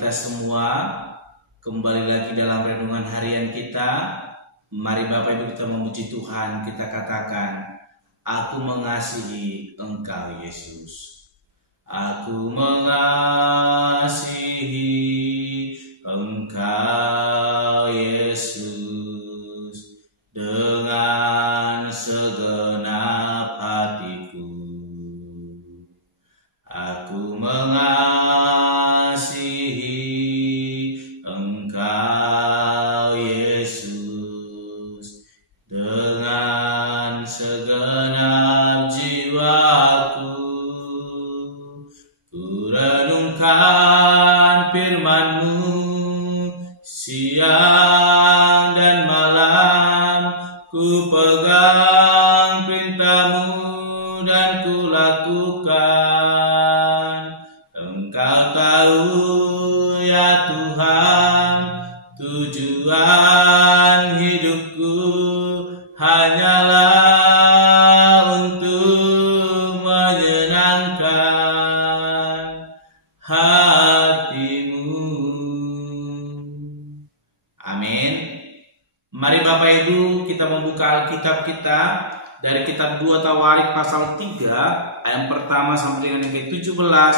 kita semua. Kembali lagi dalam renungan harian kita. Mari Bapak Ibu kita memuji Tuhan. Kita katakan, aku mengasihi Engkau Yesus. Aku mengasihi Engkau Yesus dengan segenap hatiku. Aku mengasihi Engkau Yesus dengan segenap jiwaku. Ku renungkan firman-Mu siang dan malam, ku pegang perintah-Mu dan ku lakukan. Engkau tahu ya Tuhan, tujuan hidupku hanyalah untuk menyenangkan hati-Mu. Amin. Mari Bapak Ibu kita membuka Alkitab kita dari kitab 2 Tawarik pasal 3 ayat pertama sampai dengan yang ke-17.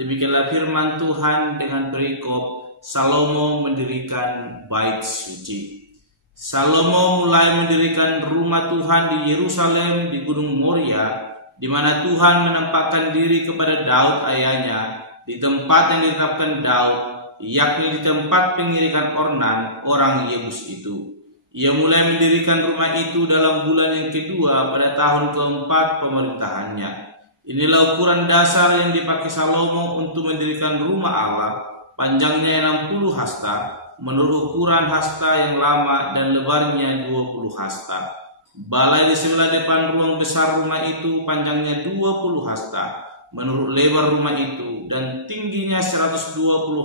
Demikianlah firman Tuhan dengan perikop Salomo mendirikan bait suci. Salomo mulai mendirikan rumah Tuhan di Yerusalem di Gunung Moria, di mana Tuhan menempatkan diri kepada Daud ayahnya di tempat yang ditetapkan Daud, yakni di tempat pengirikan Ornan orang Yebus itu. Ia mulai mendirikan rumah itu dalam bulan yang kedua pada tahun keempat pemerintahannya. Inilah ukuran dasar yang dipakai Salomo untuk mendirikan rumah Allah. Panjangnya 60 hasta menurut ukuran hasta yang lama dan lebarnya 20 hasta. Balai di sebelah depan ruang besar rumah itu panjangnya 20 hasta menurut lebar rumah itu dan tingginya 120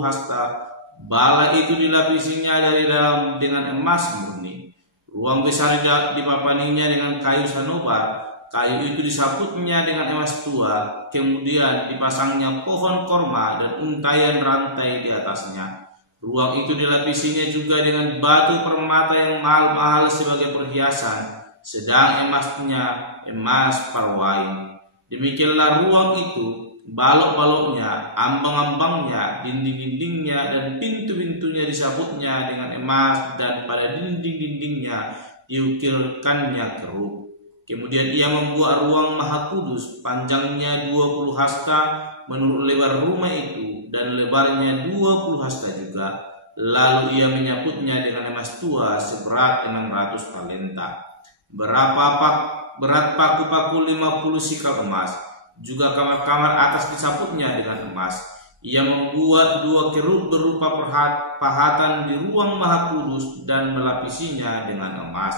hasta. Balai itu dilapisinya dari dalam dengan emas murni. Ruang besar dipapaninya dengan kayu sanobar. Kayu itu disaputnya dengan emas tua, kemudian dipasangnya pohon korma dan untayan rantai di atasnya. Ruang itu dilapisinya juga dengan batu permata yang mahal-mahal sebagai perhiasan, sedang emasnya emas parwain. Demikianlah ruang itu, balok-baloknya, ambang-ambangnya, dinding-dindingnya dan pintu-pintunya disaputnya dengan emas, dan pada dinding-dindingnya diukirkannya keruk. Kemudian ia membuat ruang maha kudus, panjangnya 20 hasta menurut lebar rumah itu dan lebarnya 20 hasta juga. Lalu ia menyaputnya dengan emas tua seberat 600 talenta. Berat paku-paku 50 sikal emas. Juga kamar-kamar atas disaputnya dengan emas. Ia membuat 2 kerub berupa pahatan di ruang maha kudus dan melapisinya dengan emas.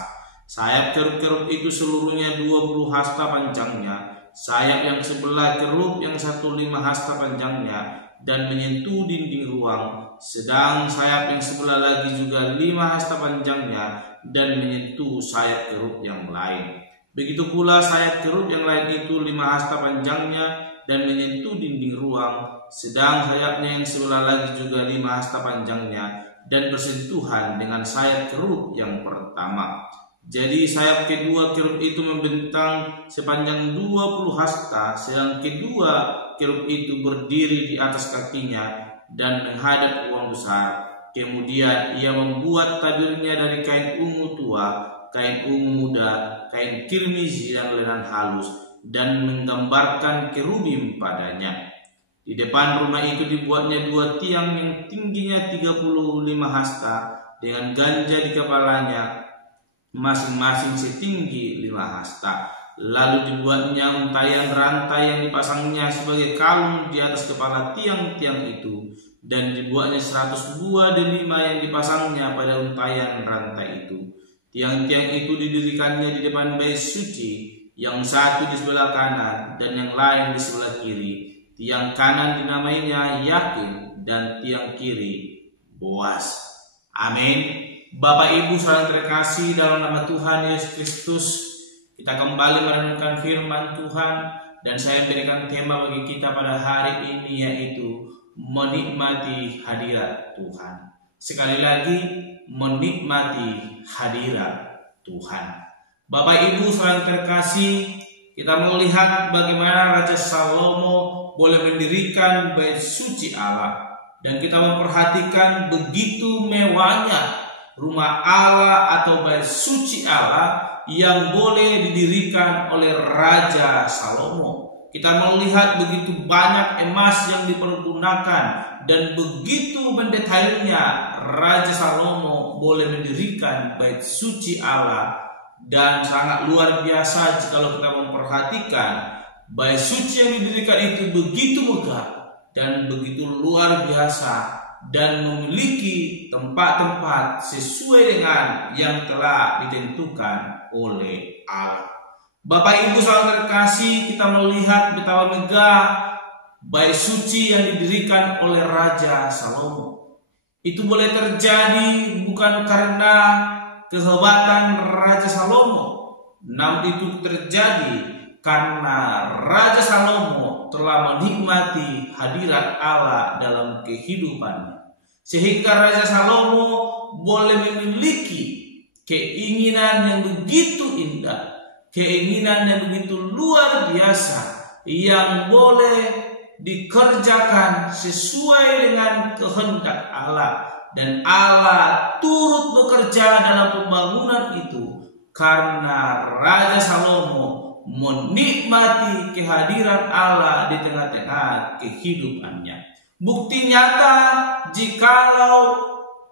Sayap kerub-kerub itu seluruhnya 20 hasta panjangnya. Sayap yang sebelah kerub yang 15 hasta panjangnya dan menyentuh dinding ruang. Sedang sayap yang sebelah lagi juga 5 hasta panjangnya dan menyentuh sayap kerub yang lain. Begitu pula sayap kerub yang lain itu 5 hasta panjangnya dan menyentuh dinding ruang. Sedang sayapnya yang sebelah lagi juga 5 hasta panjangnya dan bersentuhan dengan sayap kerub yang pertama. Jadi sayap kedua kerub itu membentang sepanjang 20 hasta, sedang kedua kerub itu berdiri di atas kakinya dan menghadap ruang besar. Kemudian ia membuat tabirnya dari kain ungu tua, kain ungu muda, kain kirmizi dan lenan halus, dan menggambarkan kerubim padanya. Di depan rumah itu dibuatnya 2 tiang yang tingginya 35 hasta dengan ganja di kepalanya, masing-masing setinggi 5 hasta. Lalu dibuatnya untayan rantai yang dipasangnya sebagai kalung di atas kepala tiang-tiang itu, dan dibuatnya 100 buah delima yang dipasangnya pada untayan rantai itu. Tiang-tiang itu didirikannya di depan bait suci, yang satu di sebelah kanan dan yang lain di sebelah kiri. Tiang kanan dinamainya Yakin dan tiang kiri Boas. Amin. Bapak Ibu saudara terkasih dalam nama Tuhan Yesus Kristus, kita kembali merenungkan firman Tuhan dan saya berikan tema bagi kita pada hari ini, yaitu menikmati hadirat Tuhan. Sekali lagi, menikmati hadirat Tuhan. Bapak Ibu saudara terkasih, kita melihat bagaimana Raja Salomo boleh mendirikan bait suci Allah, dan kita memperhatikan begitu mewahnya rumah Allah atau bait suci Allah yang boleh didirikan oleh Raja Salomo. Kita melihat begitu banyak emas yang dipergunakan, dan begitu mendetailnya Raja Salomo boleh mendirikan bait suci Allah. Dan sangat luar biasa jika kita memperhatikan bait suci yang didirikan itu begitu megah dan begitu luar biasa, dan memiliki tempat-tempat sesuai dengan yang telah ditentukan oleh Allah. Bapak Ibu saudara terkasih, kita melihat betapa megah bait suci yang didirikan oleh Raja Salomo. Itu boleh terjadi bukan karena kehebatan Raja Salomo, namun itu terjadi karena Raja Salomo telah menikmati hadirat Allah dalam kehidupannya, sehingga Raja Salomo boleh memiliki keinginan yang begitu indah, keinginan yang begitu luar biasa, yang boleh dikerjakan sesuai dengan kehendak Allah. Dan Allah turut bekerja dalam pembangunan itu karena Raja Salomo menikmati kehadiran Allah di tengah-tengah kehidupannya. Bukti nyata jikalau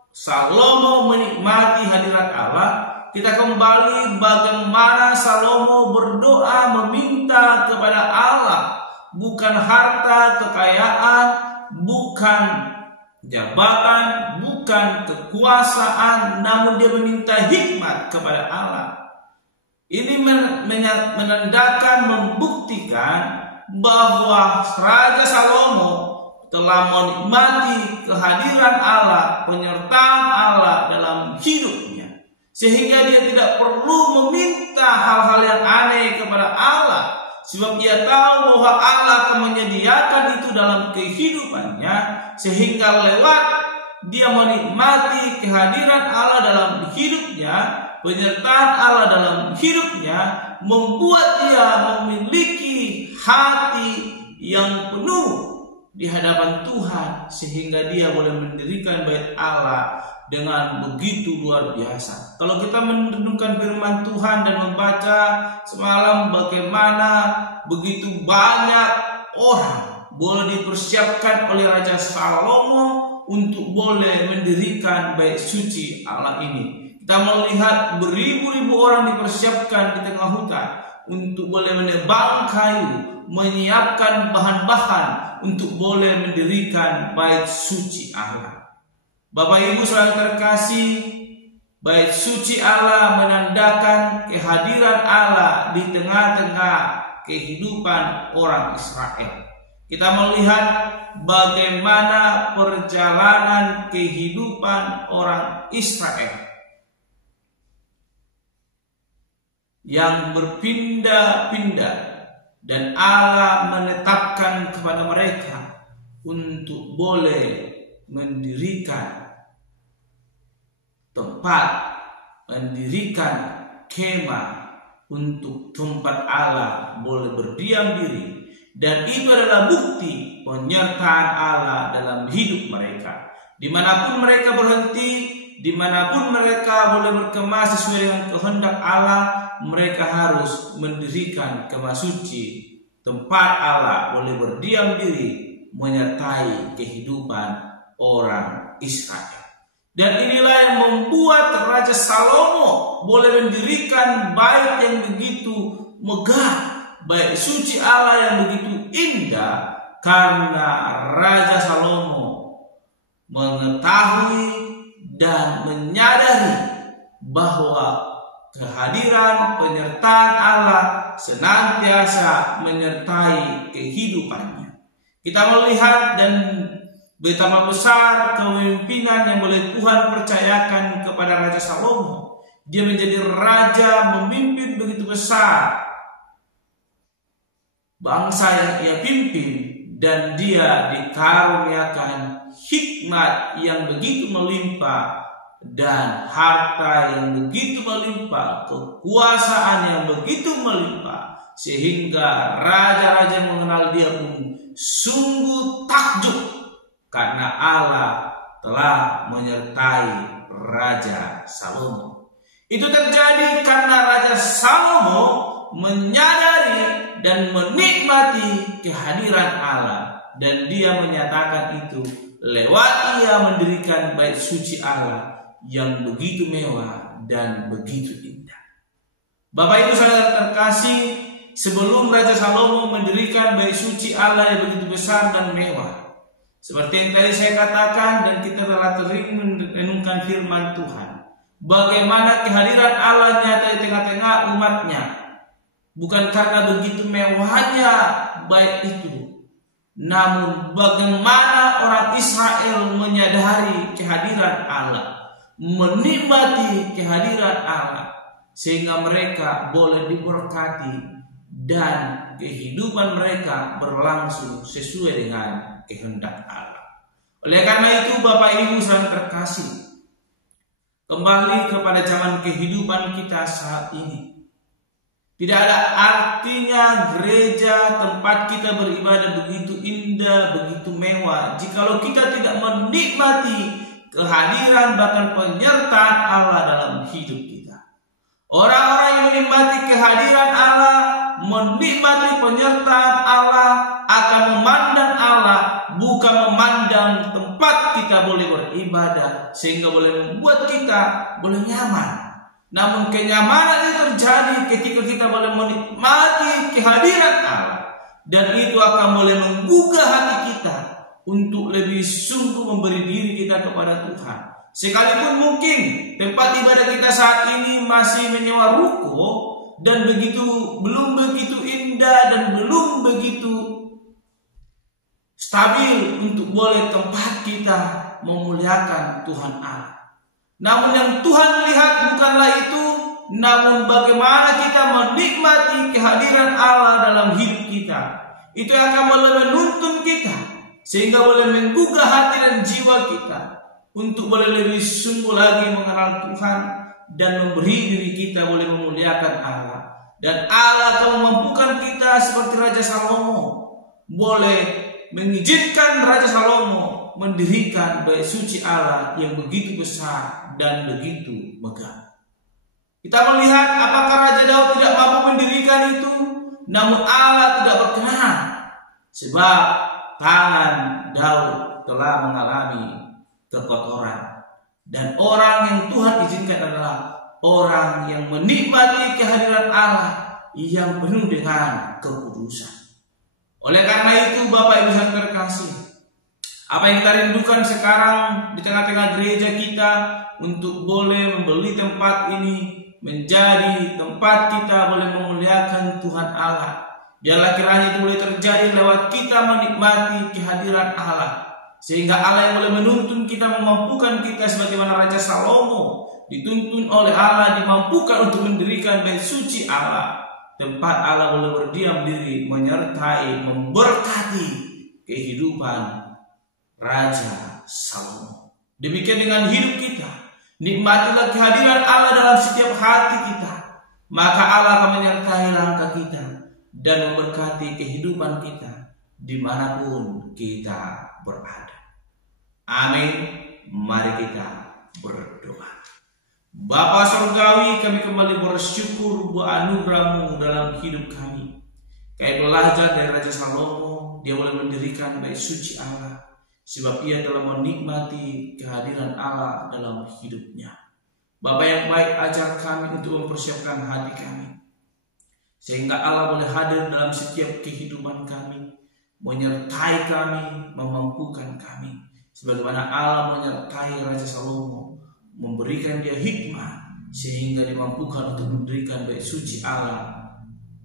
Salomo menikmati hadirat Allah, kita kembali bagaimana Salomo berdoa meminta kepada Allah, bukan harta kekayaan, bukan jabatan, bukan kekuasaan, namun dia meminta hikmat kepada Allah. Ini menandakan, membuktikan bahwa Raja Salomo telah menikmati kehadiran Allah, penyertaan Allah dalam hidupnya, sehingga dia tidak perlu meminta hal-hal yang aneh kepada Allah, sebab dia tahu bahwa Allah akan menyediakan itu dalam kehidupannya, sehingga lewat dia menikmati kehadiran Allah dalam hidupnya, penyertaan Allah dalam hidupnya, membuat dia memiliki hati yang penuh di hadapan Tuhan, sehingga dia boleh mendirikan bait Allah dengan begitu luar biasa. Kalau kita merenungkan firman Tuhan dan membaca semalam bagaimana begitu banyak orang boleh dipersiapkan oleh Raja Salomo untuk boleh mendirikan bait suci Allah ini. Kita melihat beribu-ribu orang dipersiapkan di tengah hutan untuk boleh menebang kayu, menyiapkan bahan-bahan untuk boleh mendirikan bait suci Allah. Bapak Ibu saudara terkasih, bait suci Allah menandakan kehadiran Allah di tengah-tengah kehidupan orang Israel. Kita melihat bagaimana perjalanan kehidupan orang Israel yang berpindah-pindah, dan Allah menetapkan kepada mereka untuk boleh mendirikan tempat, mendirikan kemah untuk tempat Allah boleh berdiam diri. Dan itu adalah bukti penyertaan Allah dalam hidup mereka. Dimanapun mereka berhenti, dimanapun mereka boleh berkemah sesuai dengan kehendak Allah, mereka harus mendirikan kemah suci, tempat Allah boleh berdiam diri, menyertai kehidupan orang Israel. Dan inilah yang membuat Raja Salomo boleh mendirikan bait yang begitu megah, bait suci Allah yang begitu indah, karena Raja Salomo mengetahui dan menyadari bahwa kehadiran penyertaan Allah senantiasa menyertai kehidupannya. Kita melihat dan betapa besar kepemimpinan yang boleh Tuhan percayakan kepada Raja Salomo. Dia menjadi raja, memimpin begitu besar bangsa yang ia pimpin dan dia dikaruniakan hikmat yang begitu melimpah dan harta yang begitu melimpah, kekuasaan yang begitu melimpah, sehingga raja-raja yang mengenal dia pun sungguh takjub karena Allah telah menyertai Raja Salomo. Itu terjadi karena Raja Salomo menyadari dan menikmati kehadiran Allah, dan dia menyatakan itu lewat ia mendirikan bait suci Allah yang begitu mewah dan begitu indah. Bapak Ibu saudara terkasih, sebelum Raja Salomo mendirikan bait suci Allah yang begitu besar dan mewah, seperti yang tadi saya katakan dan kita telah sering merenungkan firman Tuhan, bagaimana kehadiran Allah nyata di tengah-tengah umatnya. Bukan karena begitu mewahnya bait itu, namun bagaimana orang Israel menyadari kehadiran Allah, menikmati kehadiran Allah, sehingga mereka boleh diberkati dan kehidupan mereka berlangsung sesuai dengan kehendak Allah. Oleh karena itu Bapak Ibu saudara terkasih, kembali kepada zaman kehidupan kita saat ini, tidak ada artinya gereja tempat kita beribadah begitu indah, begitu mewah, jikalau kita tidak menikmati kehadiran bahkan penyertaan Allah dalam hidup kita. Orang-orang yang menikmati kehadiran Allah, menikmati penyertaan Allah, akan memandang Allah bukan memandang tempat kita boleh beribadah sehingga boleh membuat kita boleh nyaman. Namun kenyamanan itu terjadi ketika kita boleh menikmati kehadiran Allah, dan itu akan boleh menggugah hati kita untuk lebih sungguh memberi diri kita kepada Tuhan. Sekalipun mungkin tempat ibadah kita saat ini masih menyewa ruko dan belum begitu indah dan belum begitu stabil untuk boleh tempat kita memuliakan Tuhan Allah. Namun yang Tuhan lihat bukanlah itu, namun bagaimana kita menikmati kehadiran Allah dalam hidup kita. Itu yang akan boleh menuntun kita, sehingga boleh menggugah hati dan jiwa kita untuk boleh lebih sungguh lagi mengenal Tuhan dan memberi diri kita boleh memuliakan Allah. Dan Allah akan memampukan kita seperti Raja Salomo, boleh mengizinkan Raja Salomo mendirikan bait suci Allah yang begitu besar dan begitu megah. Kita melihat apakah Raja Daud tidak mampu mendirikan itu, namun Allah tidak berkenan, sebab tangan Daud telah mengalami kekotoran, dan orang yang Tuhan izinkan adalah orang yang menikmati kehadiran Allah yang penuh dengan kekudusan. Oleh karena itu Bapak Ibu saudara terkasih, apa yang kita rindukan sekarang di tengah-tengah gereja kita untuk boleh membeli tempat ini menjadi tempat kita boleh memuliakan Tuhan Allah. Biarlah kiranya itu boleh terjadi lewat kita menikmati kehadiran Allah, sehingga Allah yang boleh menuntun kita, memampukan kita sebagaimana Raja Salomo dituntun oleh Allah, dimampukan untuk mendirikan bait suci Allah, tempat Allah boleh berdiam diri, menyertai, memberkati kehidupan Raja Salomo. Demikian dengan hidup kita, nikmatilah kehadiran Allah dalam setiap hati kita, maka Allah akan menyertai langkah kita dan memberkati kehidupan kita dimanapun kita berada. Amin. Mari kita berdoa. Bapa Surgawi, kami kembali bersyukur buat anugerah-Mu dalam hidup kami. Kami belajar dari Raja Salomo, dia boleh mendirikan bait suci Allah, sebab ia telah menikmati kehadiran Allah dalam hidupnya. Bapa yang baik, ajar kami untuk mempersiapkan hati kami, sehingga Allah boleh hadir dalam setiap kehidupan kami, menyertai kami, memampukan kami, sebagaimana Allah menyertai Raja Salomo, memberikan dia hikmah sehingga dimampukan untuk mendirikan bait suci Allah,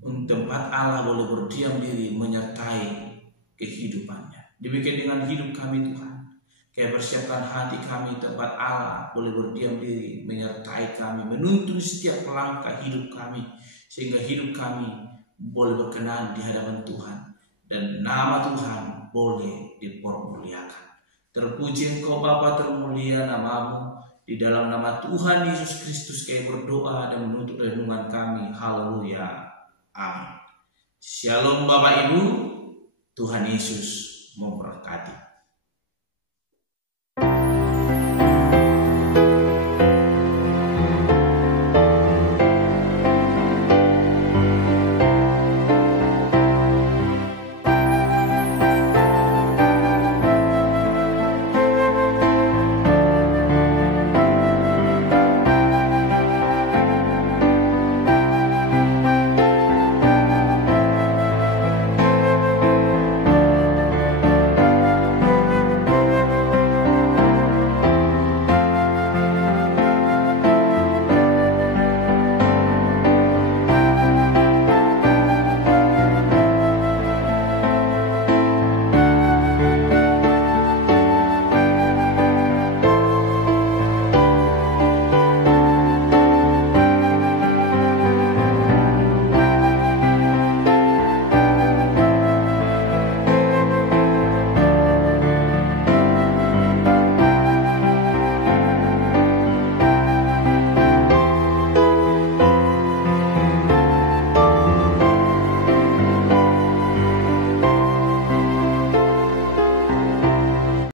untuk tempat Allah boleh berdiam diri menyertai kehidupannya. Demikian dengan hidup kami Tuhan, kami persiapkan hati kami tempat Allah boleh berdiam diri menyertai kami, menuntun setiap langkah hidup kami, sehingga hidup kami boleh berkenan di hadapan Tuhan, dan nama Tuhan boleh dipermuliakan. Terpuji Engkau Bapa, termulia nama-Mu. Di dalam nama Tuhan Yesus Kristus kami berdoa dan menuntut renungan kami. Haleluya. Amin. Shalom Bapak Ibu. Tuhan Yesus memberkati.